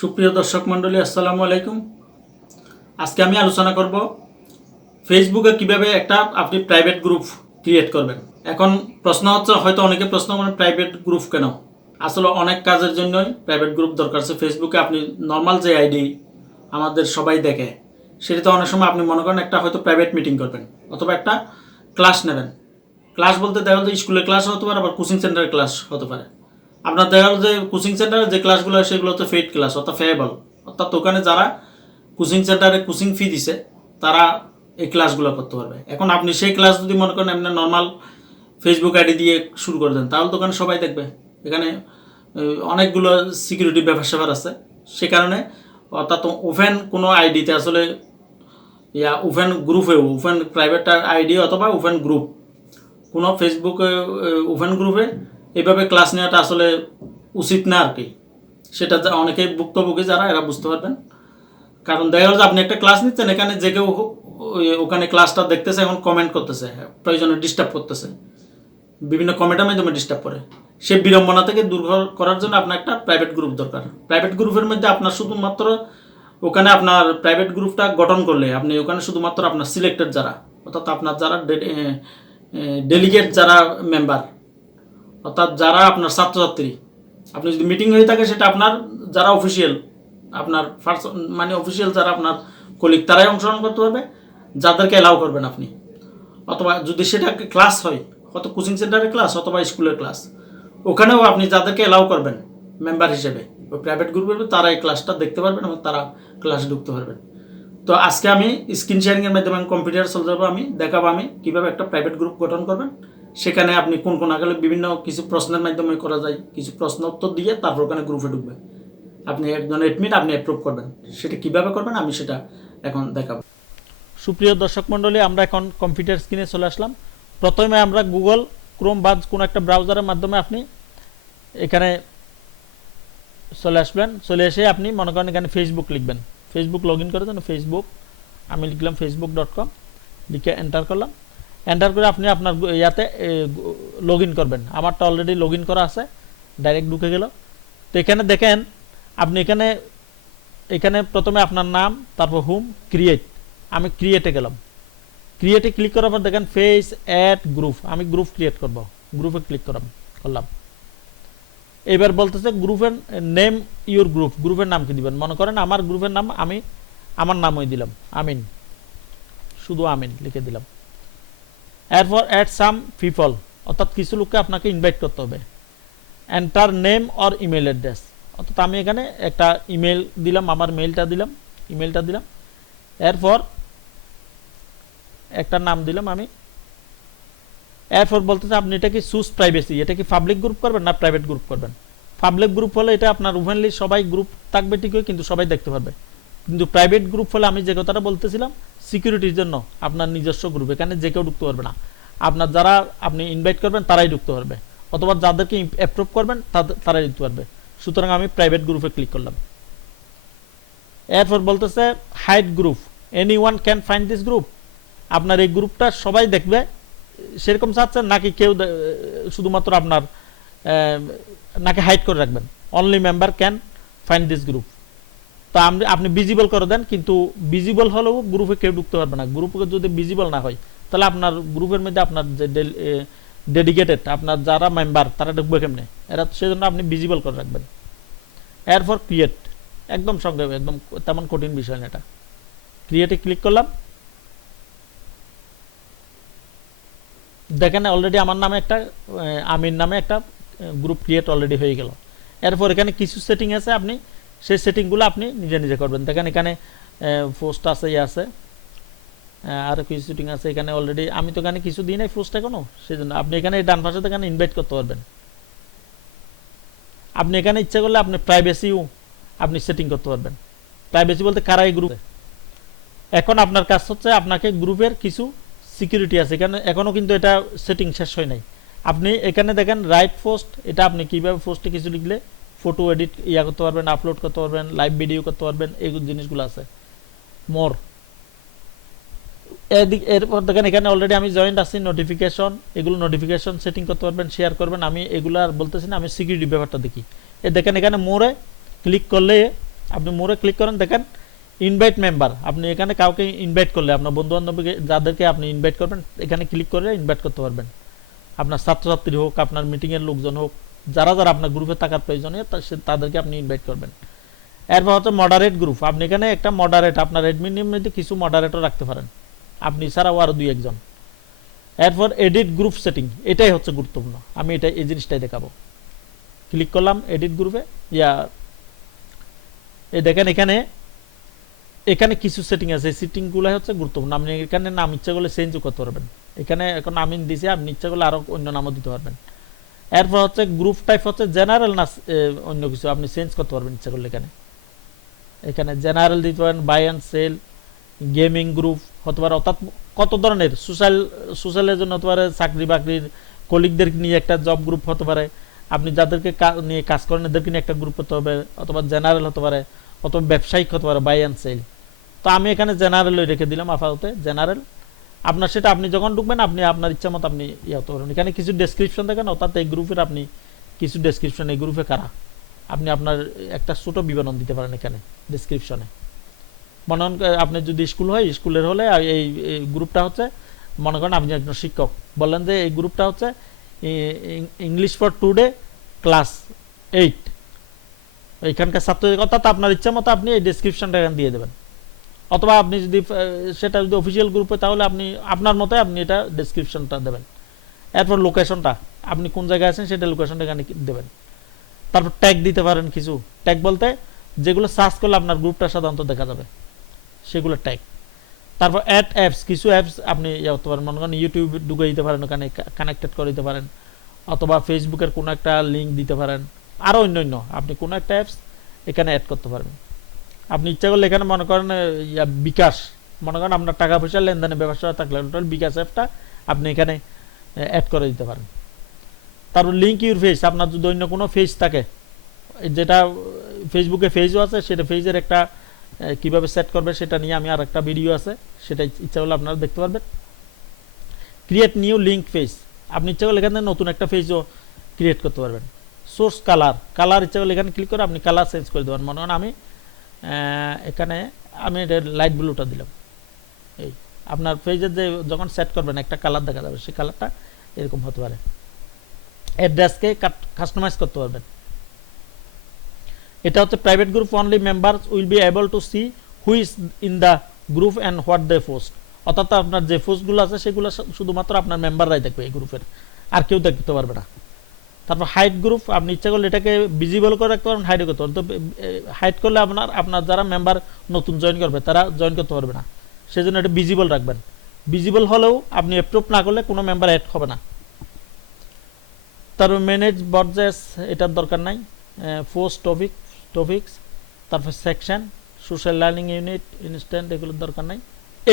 সুপ্রিয় দর্শক মণ্ডলী, আসসালামু আলাইকুম। আজকে আমি আলোচনা করব ফেসবুকে কিভাবে একটা আপনি প্রাইভেট গ্রুপ ক্রিয়েট করবেন। এখন প্রশ্ন হচ্ছে, হয়তো অনেকে প্রশ্ন করেন প্রাইভেট গ্রুপ কেন। আসলে অনেক কাজের জন্যই প্রাইভেট গ্রুপ দরকার আছে। ফেসবুকে আপনি নর্মাল যে আইডি আমাদের সবাই দেখে, সেটাতে অনেক সময় আপনি মনে করেন একটা হয়তো প্রাইভেট মিটিং করবেন অথবা একটা ক্লাস নেবেন। ক্লাস বলতে দেখা যায় স্কুলের ক্লাস হতে পারে, আবার কোচিং সেন্টারের ক্লাস হতে পারে। আপনার দেখা গেল যে কোচিং সেন্টারে যে ক্লাসগুলো হয় সেগুলো হচ্ছে ফেড ক্লাস অর্থাৎ ফেয়েবল, অর্থাৎ ওখানে যারা কোচিং সেন্টারে কোচিং ফি দিছে তারা এই ক্লাসগুলো করতে পারবে। এখন আপনি সেই ক্লাস যদি মনে করেন এমনি নর্মাল ফেসবুক আইডি দিয়ে শুরু করে দেন, তাহলে তো ওখানে সবাই দেখবে। এখানে অনেকগুলো সিকিউরিটি ব্যাপার স্যাপার আছে, সে কারণে অর্থাৎ ওপেন কোনো আইডিতে আসলে ওপেন গ্রুপে ওপেন প্রাইভেট আইডি অথবা ওপেন গ্রুপ কোনো ফেসবুকে ওপেন গ্রুপে এইভাবে ক্লাস নেওয়াটা আসলে উচিত না আর কি। সেটা অনেকেই ভুক্তভোগী যারা এরা বুঝতে পারবেন। কারণ দেখা গেল যে আপনি একটা ক্লাস নিচ্ছেন, এখানে যে কেউ ওখানে ক্লাসটা দেখতেছে, এখন কমেন্ট করতেছে, প্রয়োজনে ডিস্টার্ব করতেছে, বিভিন্ন কমেন্টের মাধ্যমে ডিস্টার্ব করে। সে বিড়ম্বনা থেকে দূর করার জন্য আপনার একটা প্রাইভেট গ্রুপ দরকার। প্রাইভেট গ্রুপের মধ্যে আপনার শুধুমাত্র ওখানে আপনার প্রাইভেট গ্রুপটা গঠন করলে আপনি ওখানে শুধুমাত্র আপনার সিলেক্টেড যারা অর্থাৎ আপনার যারা ডেলিগেট যারা মেম্বার অর্থাৎ যারা আপনার ছাত্রছাত্রী, আপনি যদি মিটিং হয়ে থাকে সেটা আপনার যারা অফিসিয়াল আপনার ফার্স্ট মানে অফিসিয়াল যারা আপনার কলিগ তারাই অংশগ্রহণ করতে পারবে, যাদেরকে অ্যালাউ করবেন আপনি। অথবা যদি সেটা ক্লাস হয়, হয়তো কোচিং সেন্টারের ক্লাস অথবা স্কুলের ক্লাস, ওখানেও আপনি যাদেরকে অ্যালাউ করবেন মেম্বার হিসেবে ওই প্রাইভেট গ্রুপের, তারা এই ক্লাসটা দেখতে পারবেন এবং তারা ক্লাসে ঢুকতে পারবেন। তো আজকে আমি স্ক্রিন শেয়ারিংয়ের মাধ্যমে কম্পিউটার চলে যাবো, আমি দেখাবো আমি কীভাবে একটা প্রাইভেট গ্রুপ গঠন করবেন। সেখানে আপনি কোন কোন আগলে বিভিন্ন কিছু প্রশ্নের মাধ্যমে করা যায়, কিছু প্রশ্ন উত্তর দিয়ে তারপর ওখানে গ্রুপে ঢুকবে। আপনি একজন অ্যাডমিন, আপনি অ্যাপ্রুভ করবেন। সেটা কীভাবে করবেন আমি সেটা এখন দেখাবো। সুপ্রিয় দর্শক মণ্ডলী, আমরা এখন কম্পিউটার স্ক্রিনে চলে আসলাম। প্রথমে আমরা গুগল ক্রোম বা কোনো একটা ব্রাউজারের মাধ্যমে আপনি এখানে চলে আসবেন। চলে এসে আপনি মনে করেন এখানে ফেসবুক লিখবেন। ফেসবুক লগ ইন করার জন্য ফেসবুক আমি লিখলাম facebook.com, লিখে এন্টার করলাম। এন্টার করে আপনি আপনার ইয়াতে লগ ইন করবেন। আমারটা অলরেডি লগ ইন করা আছে, ডাইরেক্ট ঢুকে গেল। তো এখানে দেখেন আপনি এখানে প্রথমে আপনার নাম, তারপর হোম, ক্রিয়েট। আমি ক্রিয়েটে গেলাম। ক্রিয়েটে ক্লিক করার পর দেখেন ফেস অ্যাড গ্রুপ, আমি গ্রুপ ক্রিয়েট করব, গ্রুপে ক্লিক করলাম। এবার বলতেছে গ্রুপের নেম ইউর গ্রুপ, গ্রুপের নাম কি দিবেন। মনে করেন আমার গ্রুপের নাম আমি আমার নামই দিলাম আমিন, শুধু আমিন লিখে দিলাম। এরপর অ্যাড সাম পিপল, অর্থাৎ কিছু লোককে আপনাকে ইনভাইট করতে হবে। Enter name or email address, অর্থাৎ আমি এখানে একটা ইমেল দিলাম, আমার ইমেলটা দিলাম। এরপর একটা নাম দিলাম আমি। এরপর বলতেছে আপনি এটা কি চুজ প্রাইভেসি, এটা কি পাবলিক গ্রুপ করবেন না প্রাইভেট গ্রুপ করবেন। পাবলিক গ্রুপ হলে এটা আপনার ওপেনলি সবাই গ্রুপ থাকবে ঠিকই, কিন্তু সবাই দেখতে পারবে। কিন্তু প্রাইভেট গ্রুপ হলে আমি যে কথাটা বলতেছিলাম, সিকিউরিটির জন্য আপনার নিজস্ব গ্রুপ, এখানে যে কেউ ঢুকতে পারবে না। আপনার যারা আপনি ইনভাইট করবেন তারাই ঢুকতে পারবে, অথবা যাদেরকে অ্যাপ্রুভ করবেন তারাই ঢুকতে পারবে। সুতরাং আমি প্রাইভেট গ্রুপে ক্লিক করলাম। এরপর বলতেছে hide group, anyone can find this group, আপনার এই গ্রুপটা সবাই দেখবে সেরকম চাচ্ছেন নাকি কেউ শুধুমাত্র আপনার নাকি হাইড করে রাখবেন। Only member can find this group. তো আপনি ভিজিবল করে দেন, কিন্তু ভিজিবল হলেও গ্রুপে কেউ ঢুকতে পারবে না। গ্রুপে যদি ভিজিবল না হয় তাহলে আপনার গ্রুপের মধ্যে আপনার যে ডেডিকেটেড আপনার যারা মেম্বার তারা ঢুকবে কেমনে, এরা সেজন্য আপনি ভিজিবল করে রাখবেন। এরপর ক্রিয়েট, একদম সংক্ষেপে, একদম তেমন কঠিন বিষয় না এটা। ক্রিয়েটে ক্লিক করলাম। দেখেন অলরেডি আমার নামে একটা আমির নামে একটা গ্রুপ ক্রিয়েট অলরেডি হয়ে গেল। এরপর এখানে কিছু সেটিং আছে, আপনি সেই সেটিংগুলো আপনি নিজে নিজে করবেন। দেখেন এখানে পোস্ট আছে, আছে আর কিছু সেটিং আছে এখানে অলরেডি। আমি তো এখানে কিছু দিই নাই পোস্ট এখনো, সেই জন্য আপনি এখানে ডান পাশে এখানে ইনভাইট করতে পারবেন। আপনি এখানে ইচ্ছা করলে আপনি প্রাইভেসিও আপনি সেটিং করতে পারবেন। প্রাইভেসি বলতে কারা এই গ্রুপে। এখন আপনার কাজ হচ্ছে আপনাকে গ্রুপের কিছু সিকিউরিটি আছে এখানে, এখনও কিন্তু এটা সেটিং শেষ হয় নাই। আপনি এখানে দেখেন রাইট পোস্ট, এটা আপনি কীভাবে পোস্টে কিছু লিখলে ফটো এডিট করতে পারবেন, আপলোড করতে পারবেন, লাইভ ভিডিও করতে পারবেন, এই জিনিসগুলো আছে। মোর এরপর দেখেন এখানে অলরেডি আমি জয়েন্ট আছি। নোটিফিকেশন, এগুলো নোটিফিকেশন সেটিং করতে পারবেন, শেয়ার করবেন। আমি এগুলো আর বলতেছি না, আমি সিকিউরিটি ব্যাপারটা দেখি। দেখেন এখানে মোরে ক্লিক করলে আপনি মোরে ক্লিক করেন, দেখেন ইনভাইট মেম্বার। আপনি এখানে কাউকে ইনভাইট করলে, আপনার বন্ধু বান্ধবকে যাদেরকে আপনি ইনভাইট করবেন, এখানে ক্লিক করে ইনভাইট করতে পারবেন। আপনার ছাত্রছাত্রী হোক, আপনার মিটিংয়ের লোকজন হোক, যারা যারা আপনার গ্রুপে থাকার প্রয়োজনীয় তাদেরকে আপনি ইনভাইট করবেন। এরপর হচ্ছে মডারেট গ্রুপ। আপনি এখানে একটা মডারেট, আপনার অ্যাডমিনের মধ্যে কিছু মডারেটর রাখতে পারেন, আপনি ছাড়াও আরও 2-1 জন। এরপর এডিট গ্রুপ সেটিং, এটাই হচ্ছে গুরুত্বপূর্ণ। আমি এই জিনিসটাই দেখাবো। ক্লিক করলাম এডিট গ্রুপে, এই দেখেন এখানে কিছু সেটিং আছে, এই সেটিংগুলো হচ্ছে গুরুত্বপূর্ণ। আপনি এখানে নাম ইচ্ছা করলে চেঞ্জও করতে পারবেন। এখানে এখন আমিন দিছে, আপনি ইচ্ছা করলে আরও অন্য নামও দিতে পারবেন। এরপর হচ্ছে গ্রুপ টাইপ হচ্ছে জেনারেল না অন্য কিছু, আপনি চেঞ্জ করতে পারবেন ইচ্ছা করলে। এখানে জেনারেল দিতে পারেন, buy and sell, gaming group হতে পারে, অর্থাৎ কত ধরনের সোশ্যালের জন্য হতে পারে, চাকরি বাকরির কলিগদের নিয়ে একটা জব গ্রুপ হতে পারে, আপনি যাদেরকে নিয়ে কাজ করেন এদেরকে নিয়ে একটা গ্রুপ হতে হবে, অথবা জেনারেল হতে পারে, অথবা ব্যবসায়িক হতে পারে, বাই অ্যান্ড সেল। তো আমি এখানে জেনারেল রেখে দিলাম আপাতত, জেনারেল। আপনার সেটা আপনি যখন ঢুকবেন আপনি আপনার ইচ্ছা মতো আপনি হতে পারেন। এখানে কিছু ডেসক্রিপশন দেখেন, অর্থাৎ এই গ্রুপের আপনি কিছু ডেসক্রিপশন, এই গ্রুপে কারা, আপনি আপনার একটা ছোট বিবরণ দিতে পারেন এখানে ডেসক্রিপশনে। মনে করেন আপনি যদি স্কুল হয়, স্কুলের হলে এই গ্রুপটা হচ্ছে, মনে করেন আপনি একজন শিক্ষক, বললেন যে এই গ্রুপটা হচ্ছে ইংলিশ ফর টুডে ক্লাস 8, এইখানকার ছাত্র, অর্থাৎ আপনার ইচ্ছা মতো আপনি এই ডেসক্রিপশনটা এখানে দিয়ে দেবেন। অথবা আপনি যদি সেটা যদি অফিসিয়াল গ্রুপে, তাহলে আপনি আপনার মতো আপনি এটা ডেসক্রিপশনটা দেবেন। এরপর লোকেশনটা, আপনি কোন জায়গায় আছেন সেটা লোকেশনটা এখানে দেবেন। তারপর ট্যাগ দিতে পারেন কিছু, ট্যাগ বলতে যেগুলো সার্চ করলে আপনার গ্রুপটা সাধারণত দেখা যাবে সেগুলো ট্যাগ। তারপর অ্যাড অ্যাপস, কিছু অ্যাপস আপনি করতে পারেন, মনে করেন ইউটিউব ঢুকে দিতে পারেন, ওখানে কানেক্টেড করে দিতে পারেন, অথবা ফেসবুকের কোনো একটা লিঙ্ক দিতে পারেন, আরও অন্য আপনি কোনো একটা অ্যাপস এখানে অ্যাড করতে পারবেন। আপনি ইচ্ছা করলে এখানে মনে করেন বিকাশ, মনে করেন আপনার টাকা পয়সা লেনদেনে ব্যবসা থাকলে বিকাশ অ্যাপটা আপনি এখানে অ্যাড করে দিতে পারেন। তারপর লিঙ্ক ইউর ফেস, আপনার যদি অন্য কোনো ফেস থাকে, যেটা ফেসবুকে ফেজও আছে, সেটা ফেজের একটা কিভাবে সেট করবে সেটা নিয়ে আমি আর একটা ভিডিও আছে, সেটা ইচ্ছা করলে আপনারা দেখতে পারবেন। ক্রিয়েট নিউ লিঙ্ক ফেজ, আপনি ইচ্ছা করলে এখানে নতুন একটা ফেজও ক্রিয়েট করতে পারবেন। সোর্স কালার ইচ্ছা করলে এখানে ক্লিক করে আপনি কালার চেঞ্জ করে দেবেন। মনে করেন আমি এখানে লাইট ব্লুটা দিলাম। এই আপনার পেজের যে যখন সেট করবেন একটা কালার দেখা যাবে, সেই কালারটা এরকম হতে পারে। অ্যাড্রেসকে কাস্টমাইজ করতে পারবেন। এটা হচ্ছে private group, only members will be able to see who is in the group and what they post, অর্থাৎ আপনার যে পোস্টগুলো আছে সেগুলো শুধুমাত্র আপনার মেম্বাররাই দেখবে এই গ্রুপের, আর কেউ দেখতে পারবে না। তারপর হাইড গ্রুপ, আপনি ইচ্ছা করলে এটাকে ভিজিবল করে রাখতে পারেন, হাইডও করতে পারেন। তো হাইড করলে আপনার যারা মেম্বার নতুন জয়েন করবে তারা জয়েন করতে পারবে না, সেই জন্য এটা ভিজিবল রাখবেন। ভিজিবল হলেও আপনি অ্যাপ্রুভ না করলে কোনো মেম্বার অ্যাড হবে না। তারপর ম্যানেজ বর্জেস, এটার দরকার নাই। পোস্ট টপিক্স, তারপর section, social learning unit, instant, এগুলোর দরকার নাই।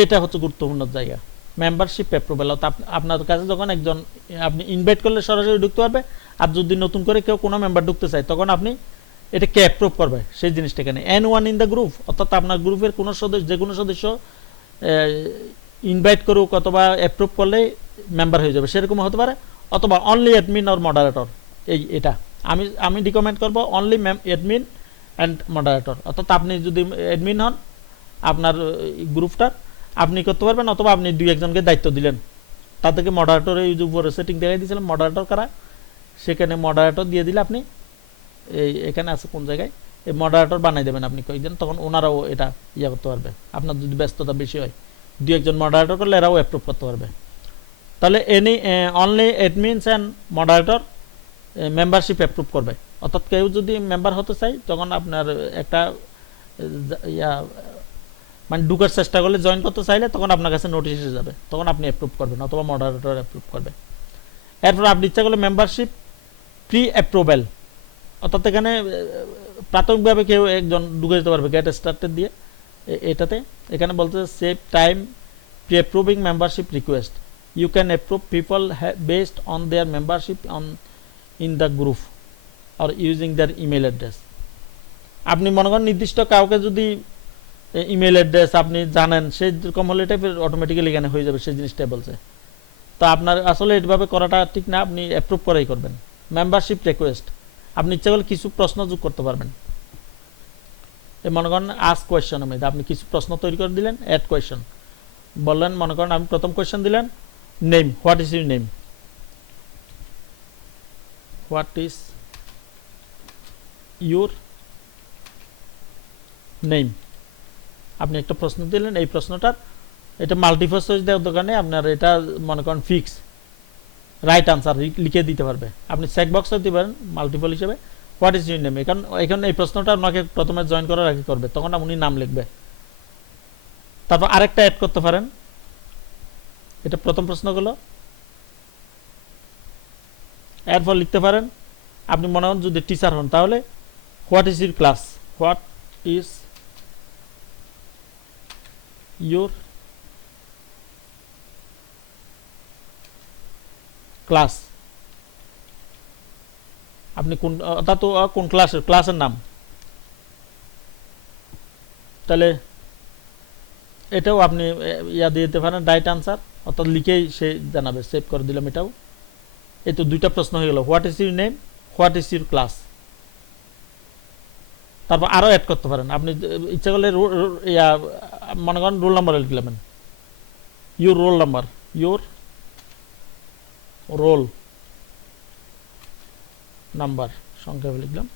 এটা হচ্ছে গুরুত্বপূর্ণ জায়গা, মেম্বারশিপ অ্যাপ্রুভাল। আপনার কাছে যখন একজন আপনি ইনভাইট করলে সরাসরি ঢুকতে পারবে, আর যদি নতুন করে কেউ কোনো মেম্বার ঢুকতে চায় তখন আপনি এটাকে অ্যাপ্রুভ করবে সেই জিনিসটা। এখানে N1 ইন দ্য গ্রুপ, অর্থাৎ আপনার গ্রুপের কোনো সদস্য, যে কোনো সদস্য ইনভাইট করুক অথবা অ্যাপ্রুভ করলে মেম্বার হয়ে যাবে, সেরকম হতে পারে। অথবা অনলি অ্যাডমিন অর মডারেটর, এটা আমি রিকমেন্ড করবো অনলি অ্যাডমিন অ্যান্ড মডারেটর, অর্থাৎ আপনি যদি অ্যাডমিন হন আপনার গ্রুপটার আপনি করতে পারবেন, অথবা আপনি 2-1 জনকে দায়িত্ব দিলেন, তাদেরকে মডারেটর এই উপরে সেটিং দেখাই দিয়েছিলাম মডারেটর কারা, সেখানে মডারেটর দিয়ে দিলে আপনি এখানে আছে কোন জায়গায়, এই মডারেটর বানাই দেবেন আপনি কয়েকজন, তখন ওনারাও এটা করতে পারবে। আপনার যদি ব্যস্ততা বেশি হয় 2-1 জন মডারেটর করলে এরাও অ্যাপ্রুভ করতে পারবে। তাহলে only admins and moderator membership approve করবে, অর্থাৎ কেউ যদি মেম্বার হতে চাই তখন আপনার একটা মানে ঢুকার চেষ্টা করলে, জয়েন করতে চাইলে তখন আপনার কাছে নোটিশ এসে যাবে, তখন আপনি অ্যাপ্রুভ করবেন অথবা মডারেটর অ্যাপ্রুভ করবে। এরপর আপনি ইচ্ছা করলে মেম্বারশিপ প্রি অ্যাপ্রুভাল, অর্থাৎ এখানে প্রাথমিকভাবে কেউ একজন ঢুকে যেতে পারবে গেট স্টার্টেড দিয়ে। এটাতে এখানে বলতে save time pre approving membership request, you can approve people based on their membership in the group or using their email address. আপনি মনে করেন নির্দিষ্ট কাউকে যদি ইমেল অ্যাড্রেস আপনি জানেন, সেরকম হলে এটা অটোমেটিক্যালি এখানে হয়ে যাবে, সেই জিনিসটাই বলছে। তো আপনার আসলে এইভাবে করাটা ঠিক না, আপনি অ্যাপ্রুভ করাই করবেন। মেম্বারশিপ রিকোয়েস্ট, আপনি ইচ্ছা করলে কিছু প্রশ্ন যোগ করতে পারবেন। এই মনে করেন আস্ক কোয়েশ্চেনের মধ্যে আপনি কিছু প্রশ্ন তৈরি করে দিলেন, অ্যাড কোয়েশ্চেন বললেন, মনে করেন আমি প্রথম কোয়েশ্চেন দিলেন name, what is your name, what is your name. আপনি একটা প্রশ্ন দিলেন, এই প্রশ্নটার এটা মাল্টিপল চয়েস দেওয়ার দোকানে আপনার এটা মনে করেন ফিক্স রাইট আনসার লিখে দিতে পারবে। আপনি চেক বক্স দিতে পারেন মাল্টিপল হিসেবে, হোয়াট ইজ ইউর নেম। এখন এই প্রশ্নটা আপনাকে প্রথমে জয়েন করার আগে করবে, তখন উনি নাম লিখবে। তারপর আরেকটা অ্যাড করতে পারেন, এটা প্রথম প্রশ্নগুলো এরপর লিখতে পারেন আপনি মনে হন যদি টিচার হন তাহলে what is your class, what is your class. আপনি কোন অর্থাৎ কোন ক্লাসের নাম, তাহলে এটাও আপনি ইয়া দিয়ে দিতে পারেন রাইট আনসার, অর্থাৎ লিখেই সে জানাবে। সেভ করে দিলাম এটাও। এই তো দুইটা প্রশ্ন হয়ে গেল, what is your name, what is your class. তারপর আরও অ্যাড করতে পারেন আপনি ইচ্ছা করলে ইয়া মনে করেন রোল নাম্বার লিখলাম, your roll number, your roll number সংক্ষেপে লিখলাম।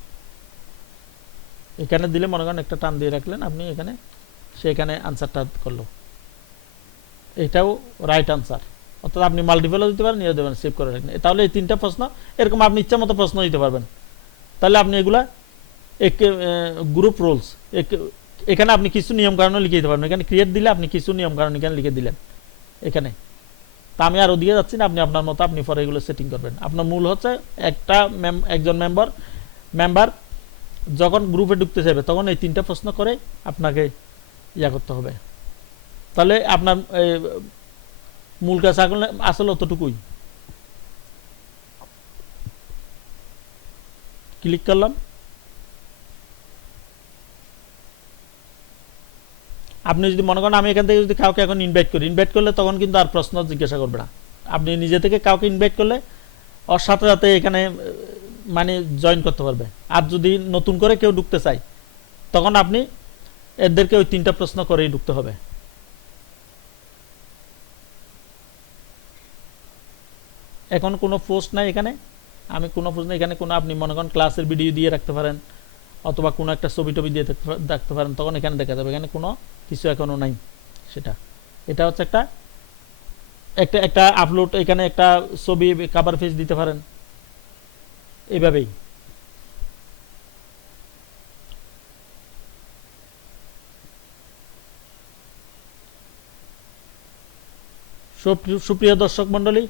এখানে দিলে মনে করেন একটা টান দিয়ে রাখলেন আপনি, এখানে সে এখানে আনসারটা করলো, এটাও রাইট আনসার। অর্থাৎ আপনি মাল্টিপলও দিতে পারেন, নিয়ে দেবেন, সেভ করে রাখবেন। তাহলে এই তিনটা প্রশ্ন এরকম আপনি ইচ্ছা মতো প্রশ্ন দিতে পারবেন। তাহলে আপনি এগুলা গ্রুপ রুলস, এখানে আপনি কিছু নিয়ম কারণ লিখে দিতে পারবেন। এখানে ক্রিয়েট দিলে আপনি কিছু নিয়ম কারণ এখানে লিখে দিলেন এখানে। তা আমি আর ওদিকে যাচ্ছি না, আপনি আপনার মতো আপনি পরে এগুলো সেটিং করবেন। আপনার মূল হচ্ছে একজন মেম্বার যখন গ্রুপে ঢুকতে চাইবে তখন এই তিনটা প্রশ্ন করে আপনাকে ইয়া করতে হবে। তাহলে আপনার মূল কাজ আসলে অতটুকুই। ক্লিক করলাম, আপনি যদি মনে করেন আমি এখান থেকে যদি কাউকে এখন ইনভাইট করি, ইনভাইট করলে তখন কিন্তু আর প্রশ্ন জিজ্ঞাসা করবে না। আপনি নিজে থেকে কাউকে ইনভাইট করলে ওর সাথে সাথে এখানে মানে জয়েন করতে পারবে। আর যদি নতুন করে কেউ ঢুকতে চায় তখন আপনি এদেরকে ওই তিনটা প্রশ্ন করেই ঢুকতে হবে। এখন কোনো পোস্ট নাই এখানে, আমি কোনো পোস্ট নাই এখানে। কোনো আপনি মনে করেন ক্লাসের ভিডিও দিয়ে রাখতে পারেন অথবা কোনো একটা ছবি টবি দিয়ে রাখতে পারেন, তখন এখানে দেখা যাবে। এখানে কোনো কিছু এখনো নাই সেটা। এটা হচ্ছে একটা একটা একটা আপলোড, এখানে একটা ছবি কভার পেজ দিতে পারেন এইভাবেই। সুপ্রিয় দর্শক মণ্ডলী,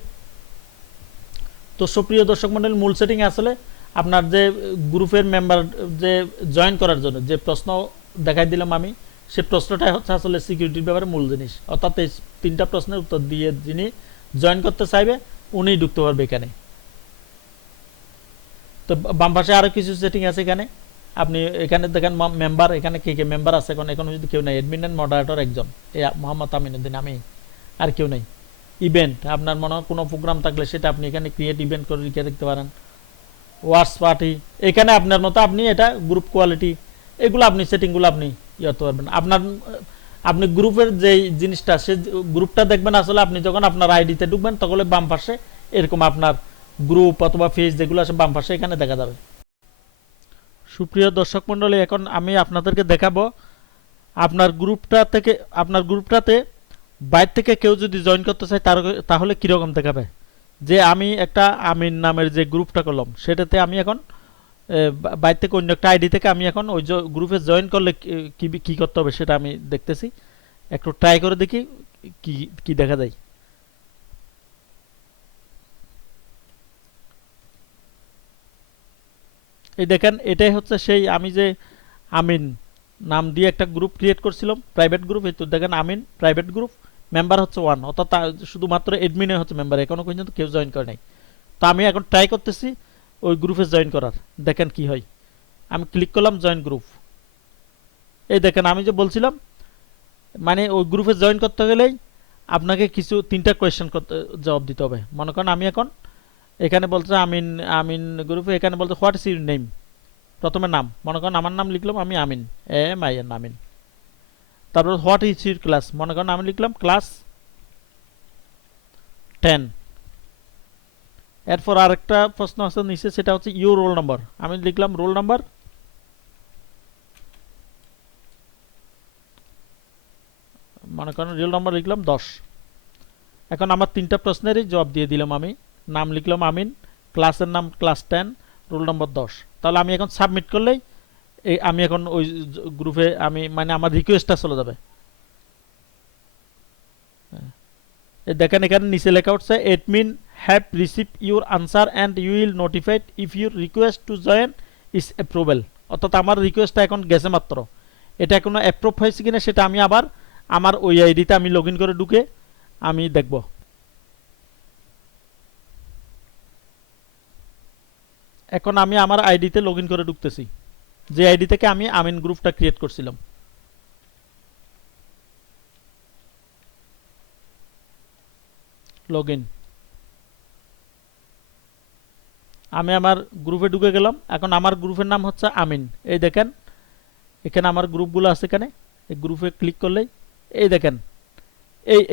তো সুপ্রিয় দর্শক মণ্ডলী, মূল সেটিং আসলে আপনার যে গ্রুপের মেম্বার যে জয়েন করার জন্য যে প্রশ্ন দেখাই দিলাম আমি, সেই প্রশ্নটাই হচ্ছে আসলে সিকিউরিটির ব্যাপারে মূল জিনিস। অর্থাৎ এই তিনটা প্রশ্নের উত্তর দিয়ে যিনি জয়েন করতে চাইবে উনিই ঢুকতে পারবে এখানে। তো বাম পাশে আরও কিছু সেটিং আছে এখানে। আপনি এখানে দেখেন মেম্বার, এখানে কে কে মেম্বার আছে। এখন যদি কেউ নাই, অ্যাডমিন এন্ড মডারেটর একজন, এই মোহাম্মদ আমিনুদ্দিন, আমি, আর কেউ নাই। ইভেন্ট, আপনার মনে হয় কোনো প্রোগ্রাম থাকলে সেটা আপনি এখানে ক্রিয়েট ইভেন্ট করে লিখে দেখতে পারেন। ওয়ার্স পার্টি, এখানে আপনার মতো আপনি এটা গ্রুপ কোয়ালিটি, এগুলো আপনি সেটিংগুলো আপনি ইয়ে করতে পারবেন। আপনি গ্রুপের যে জিনিসটা, সে গ্রুপটা দেখবেন আসলে আপনি যখন আপনার আইডিতে ঢুকবেন তখন বাম পাশে এরকম আপনার গ্রুপ অথবা পেজ যেগুলো আছে বাম পাশে এখানে দেখা যাবে। সুপ্রিয় দর্শক মণ্ডলী, এখন আমি আপনাদেরকে দেখাবো আপনার গ্রুপটাতে বাইরে থেকে কেউ যদি জয়েন করতে চায় তাহলে কীরকম দেখাবে। যে আমি একটা আমিন নামের যে গ্রুপটা করলাম সেটাতে আমি এখন বাইরে থেকে অন্য একটা আইডি থেকে আমি এখন ওই গ্রুপে জয়েন করলে কি করতে হবে সেটা আমি দেখতেছি। একটু ট্রাই করে দেখি কি কি দেখা যায়। এই দেখেন, এটাই হচ্ছে সেই আমি যে আমিন নাম দিয়ে একটা গ্রুপ ক্রিয়েট করছিলাম, প্রাইভেট গ্রুপ। এই তো দেখেন আমিন প্রাইভেট গ্রুপ, মেম্বার হচ্ছে 1, অর্থাৎ শুধুমাত্র এডমিনে হচ্ছে মেম্বার, এখনো পর্যন্ত কেউ জয়েন করে নাই। তো আমি এখন ট্রাই করতেছি ওই গ্রুপে জয়েন করার, দেখেন কি হয়। আমি ক্লিক করলাম জয়েন গ্রুপ। এই দেখেন আমি যে বলছিলাম, মানে ওই গ্রুপে জয়েন করতে গেলেই আপনাকে কিছু 3টা কোয়েশ্চেন জবাব দিতে হবে। মনে করেন আমি এখন এখানে বলছে আমিন গ্রুপে, এখানে বলছে হোয়াট ইজ ইউর নেম, প্রথমে নাম, মনে করেন আমার নাম লিখলাম আমি আমিন, AMIN আমিন। তারপর হোয়াট ইজ ইউর ক্লাস, মনে করেন আমি লিখলাম ক্লাস 10। এরপর আরেকটা প্রশ্ন আছে নিচে, সেটা হচ্ছে ইউর রোল নাম্বার, আমি লিখলাম রোল নাম্বার, মনে করেন রোল নাম্বার লিখলাম 10। এখন আমার 3টা প্রশ্নেরই জবাব দিয়ে দিলাম আমি, নাম লিখলাম আমিন, ক্লাসের নাম ক্লাস 10, রোল নাম্বার 10। তাহলে আমি এখন সাবমিট করলেই আমি এখন ওই গ্রুপে আমি মানে আমার রিকোয়েস্টটা চলে যাবে। দেখেন এখানে নিচে লেখা উঠছে admin have receive your answer and you will notified if your request to join is approval. অর্থাৎ আমার রিকোয়েস্টটা এখন গেছে মাত্র, এটা এখনো অ্যাপ্রুভ হয়েছে কিনা সেটা আমি আবার আমার ওই আইডিতে আমি লগ ইন করে ঢুকে আমি দেখব। এখন আমি আমার আইডিতে লগ ইন করে ঢুকতেছি, যে আইডি থেকে আমি আমিন গ্রুপটা ক্রিয়েট করছিলাম। লগ ইন, আমি আমার গ্রুপে ঢুকে গেলাম। এখন আমার গ্রুপের নাম হচ্ছে আমিন, এই দেখেন এখানে আমার গ্রুপগুলো আছে, এখানে এই গ্রুপে ক্লিক করলেই এই দেখেন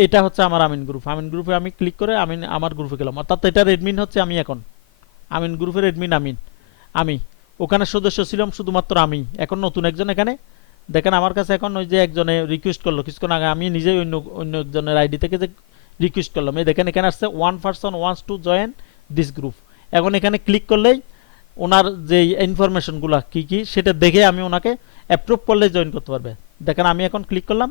এইটা হচ্ছে আমার আমিন গ্রুপ। আমিন গ্রুপে আমি ক্লিক করে আমি আমার গ্রুপে গেলাম, অর্থাৎ এটার এডমিন হচ্ছে আমি। এখন আমিন গ্রুপের এডমিন আমি ওখানে সদস্য ছিলাম শুধুমাত্র আমি, এখন নতুন একজন এখানে দেখেন আমার কাছে এখন ওই যে একজনে রিকোয়েস্ট করলো কিছুক্ষণ আগে, আমি নিজেই অন্য একজনের আইডি থেকে যে রিকোয়েস্ট করলাম, এই দেখেন এখানে আসছে one person wants to join this group. এখন এখানে ক্লিক করলেই ওনার যে ইনফরমেশনগুলো কি কি সেটা দেখে আমি ওনাকে অ্যাপ্রুভ করলে জয়েন করতে পারবে। দেখেন আমি এখন ক্লিক করলাম,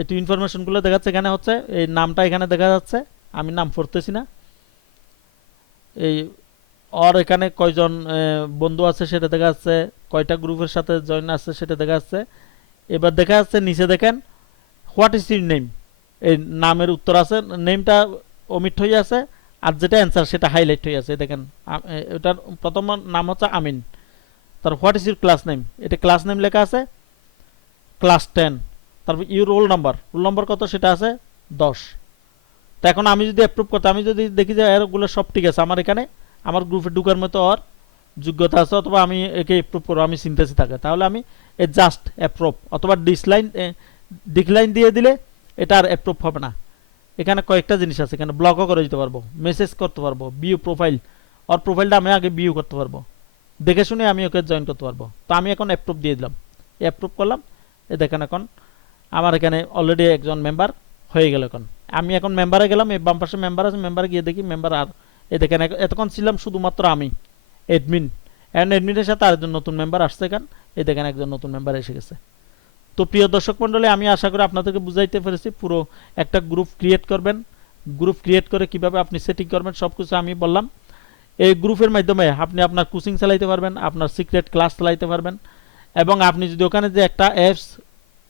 একটু ইনফরমেশনগুলো দেখাচ্ছে, এখানে হচ্ছে এই নামটা এখানে দেখা যাচ্ছে, আমি নাম পড়তেছি না। এই আর এখানে কয়জন বন্ধু আছে সেটা দেখা যাচ্ছে, কয়টা গ্রুপের সাথে জয়েন আছে সেটা দেখা যাচ্ছে। এবার দেখা যাচ্ছে নিচে দেখেন হোয়াট ইজ ইউর নেম, এই নামের উত্তর আছে, নেমটা ওমিট হয়ে আছে, আর যেটা অ্যান্সার সেটা হাইলাইট হয়ে আছে। দেখেন এটার প্রথম নাম হচ্ছে আমিন, তার what is your class name, এটা ক্লাস নেম লেখা আছে ক্লাস 10। তারপর ইউর রোল নাম্বার কত সেটা আছে 10। তো এখন আমি যদি অ্যাপ্রুভ করতে, আমি যদি দেখি যে এরগুলো সব ঠিক আছে, আমার এখানে আমার গ্রুপে ঢুকার মতো আর যোগ্যতা আছে, অথবা আমি একে অ্যাপ্রুভ করবো, আমি চিন্তাছি থাকে, তাহলে আমি এ জাস্ট অ্যাপ্রুভ অথবা ডিক্লাইন দিয়ে দিলে এটা আর অ্যাপ্রুভ হবে না। এখানে কয়েকটা জিনিস আছে, এখানে ব্লকও করে দিতে পারবো, মেসেজ করতে পারবো, ভিউ প্রোফাইল, ওর প্রোফাইলটা আমি আগে ভিউ করতে পারবো, দেখে শুনে আমি ওকে জয়েন করতে পারবো। তো আমি এখন অ্যাপ্রুভ দিয়ে দিলাম, অ্যাপ্রুভ করলাম। এ দেখেন এখন আমার এখানে অলরেডি একজন মেম্বার হয়ে গেল। এখন আমি এখন মেম্বারে গেলাম, এই বাম পাশে মেম্বার আছে, মেম্বারে গিয়ে দেখি মেম্বার আর এ দেখেন এতক্ষণ ছিলাম শুধুমাত্র আমি অ্যাডমিন, এখন অ্যাডমিনের সাথে আরেকজন নতুন মেম্বার আসছে, এখান এই দেখেন একজন নতুন মেম্বার এসে গেছে। তো প্রিয় দর্শক মণ্ডলী, আমি আশা করি আপনাদেরকে বুঝাইতে পেরেছি। পুরো একটা গ্রুপ ক্রিয়েট করবেন, গ্রুপ ক্রিয়েট করে কিভাবে আপনি সেটিং করবেন সব কিছু আমি বললাম। এই গ্রুপের মাধ্যমে আপনি আপনার কোচিং চালাইতে পারবেন, আপনার সিক্রেট ক্লাস চালাইতে পারবেন, এবং আপনি যদি ওখানে যে একটা অ্যাপস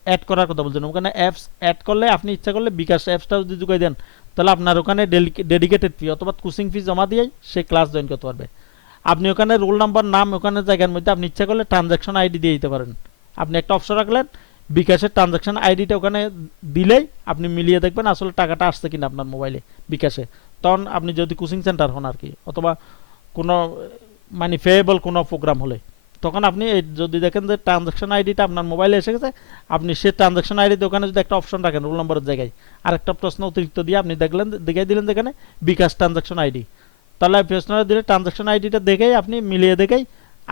অ্যাড করার কথা বলছেন, ওখানে অ্যাপস অ্যাড করলে আপনি ইচ্ছা করলে বিকাশ অ্যাপসটা যদি যোগাই দেন, তাহলে আপনার ওখানে ডেডিকেটেড ফি অথবা কোচিং ফি জমা দিয়েই সে ক্লাস জয়েন করতে পারবে। আপনি ওখানে রোল নাম্বার নাম ওখানে জায়গার মধ্যে আপনি ইচ্ছা করলে ট্রানজ্যাকশন আইডি দিয়ে দিতে পারেন। আপনি একটা অপশন রাখলেন, বিকাশের ট্রানজ্যাকশন আইডিটা ওখানে দিলেই আপনি মিলিয়ে দেখবেন আসলে টাকাটা আসছে কিনা আপনার মোবাইলে বিকাশে। তখন আপনি যদি কোচিং সেন্টার হন আর কি, অথবা কোনো মানে পেয়েবল কোনো প্রোগ্রাম হলে, তখন আপনি যদি দেখেন যে ট্রানজ্যাকশন আইডিটা আপনার মোবাইলে এসে গেছে, আপনি সেই ট্রানজ্যাকশন আইডিতে ওখানে যদি একটা অপশন রাখেন রোল নম্বরের জায়গায় আরেকটা প্রশ্ন অতিরিক্ত দিয়ে আপনি দেখলেন দেখাই দিলেন যেখানে বিকাশ ট্রানজ্যাকশন আইডি, তাহলে প্রশ্নটা দিলে ট্রানজ্যাকশন আইডিটা দেখেই আপনি মিলিয়ে দেখেই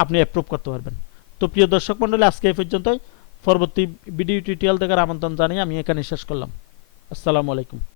আপনি অ্যাপ্রুভ করতে পারবেন। তো প্রিয় দর্শক মণ্ডলী, আজকে এই পর্যন্তই। পরবর্তী ভিডিও টিউটোরিয়াল দেখার আমন্ত্রণ জানিয়ে আমি এখানে শেষ করলাম। আসসালামু আলাইকুম।